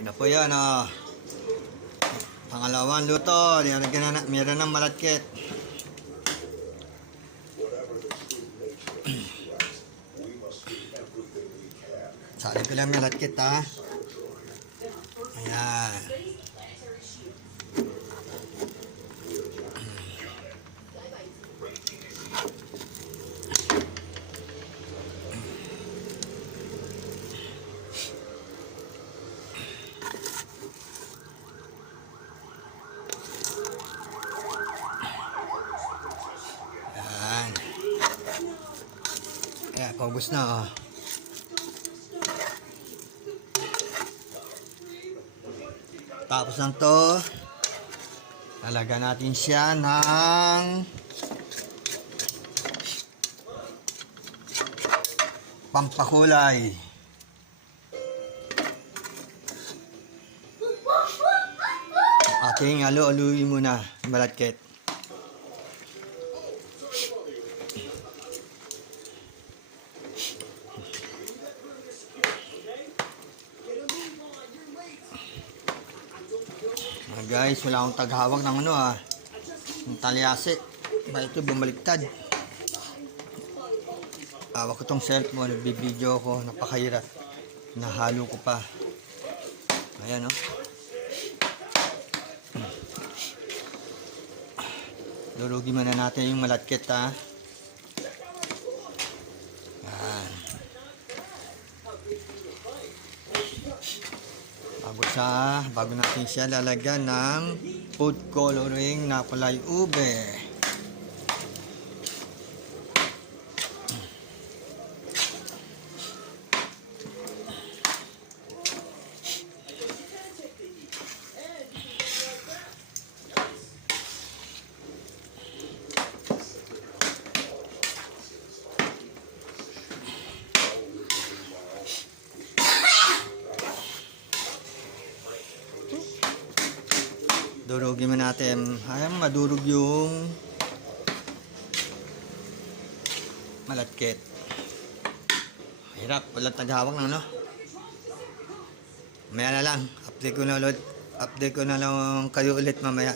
Yun na po yan, oh. Pangalawang luto. Meron ng malagkit. Sali ko lang malagkit, ha. Ayan. Ayan, paubos na, oh. Tapos lang to, lalagyan natin siya ng pampakulay. Ating alo-aluin muna yung malagkit. Guys, wala akong taghawak ng ano, ng talyase. Ba ito bumaliktad. Hawak ko tong cellphone, nagbibideo ko, napakahirap. Nahalo ko pa. Ayan, oh. Durugin muna natin yung malagkit, ha. Ayan. Bago natin siya lalagyan ng food coloring na kulay ube. Durugin mo natin. Ayan, madurog yung malagkit. Hirap. Walang taghawak ng ano. Mamaya na lang. Update ko na lang kayo ulit mamaya.